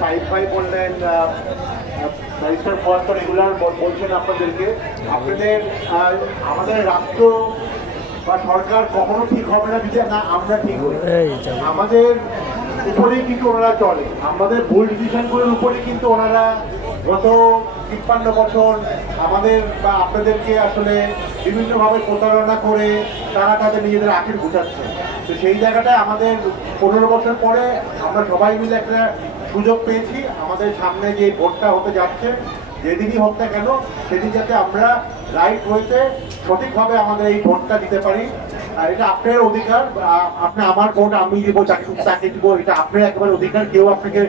Side ভাই বললেন, barrister Fuad regular বলছেন আপনাদেরকে, আপনাদের আমাদের রাষ্ট্র বা সরকার কখনো ঠিক হবে না যদি না আমরা ঠিক হই। আমাদের উপরেই কিন্তু ওনারা চলে, আমাদের ভুল ডিসিশনগুলোর উপরে কিন্তু ওনারা গত ৫৩ বছর আমাদের বা আপনাদেরকে আসলে বিভিন্নভাবে প্রতারণা করে তারা তাদের নিজেদের আখের গুছাচ্ছে। তো সেই জায়গাটায় আমাদের ১৫ বছর পরে আমরা সবাই মিলে একটা সুযোগ পেয়েছি। আমাদের সামনে যে ভোটটা হতে যাচ্ছে, যেদিনই হোক না কেন, সেদিন যাতে আমরা রাইট ওয়েতে সঠিকভাবে আমাদের এই ভোটটা দিতে পারি। এটা আপনার অধিকার, আপনি আমার ভোট আমি দিব, তাকে দিব, এটা আপনার একেবারে অধিকার, কেউ আপনাকে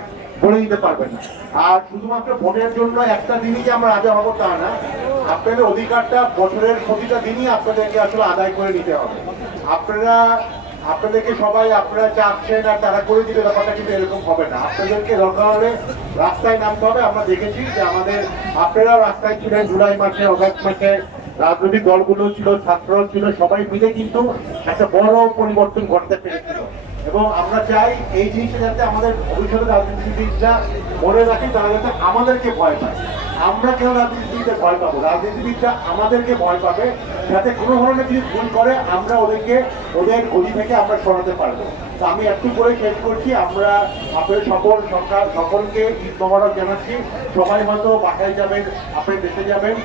বলে দিতে পারবেন না। আর শুধুমাত্র ভোটের জন্য একটা দিনই যে আমরা আদায় হবো তা না, আপনাদের অধিকারটা বছরের প্রতিটা দিনই আপনাদেরকে আসলে আদায় করে নিতে হবে। আপনাদেরকে সবাই আপনারা চাচ্ছেন আর তারা করে দিবে, ব্যাপারটা কিন্তু এরকম হবে না। আপনাদেরকে দরকার হলে রাস্তায় নামতে হবে। আমরা দেখেছি যে আমাদের আপনারাও রাস্তায় ছিলেন জুলাই মাসে, অগাস্ট মাসে, রাজনৈতিক দলগুলো ছিল, ছাত্ররা ছিল, সবাই মিলে কিন্তু একটা বড় পরিবর্তন ঘটতে পেরেছিল। এবং আমরা চাই এই জিনিসটা যাতে আমাদের ভবিষ্যতে রাজনীতিবিদরা মনে রাখি, তারা যাতে আমাদেরকে ভয় পায়। আমরা কেন রাজনীতিবিদদের ভয় পাবো? রাজনীতিবিদরা আমাদেরকে ভয় পাবে, যাতে কোনো ধরনের যদি ভুল করে আমরা ওদের গদি থেকে আমরা সরাতে পারবো। তো আমি একটু করে শেষ করছি। আমরা আপনাদের সকলকে ঈদ মোবারক জানাচ্ছি। সবাই হয়তো বাসায় যাবেন, আপনার দেশে যাবেন।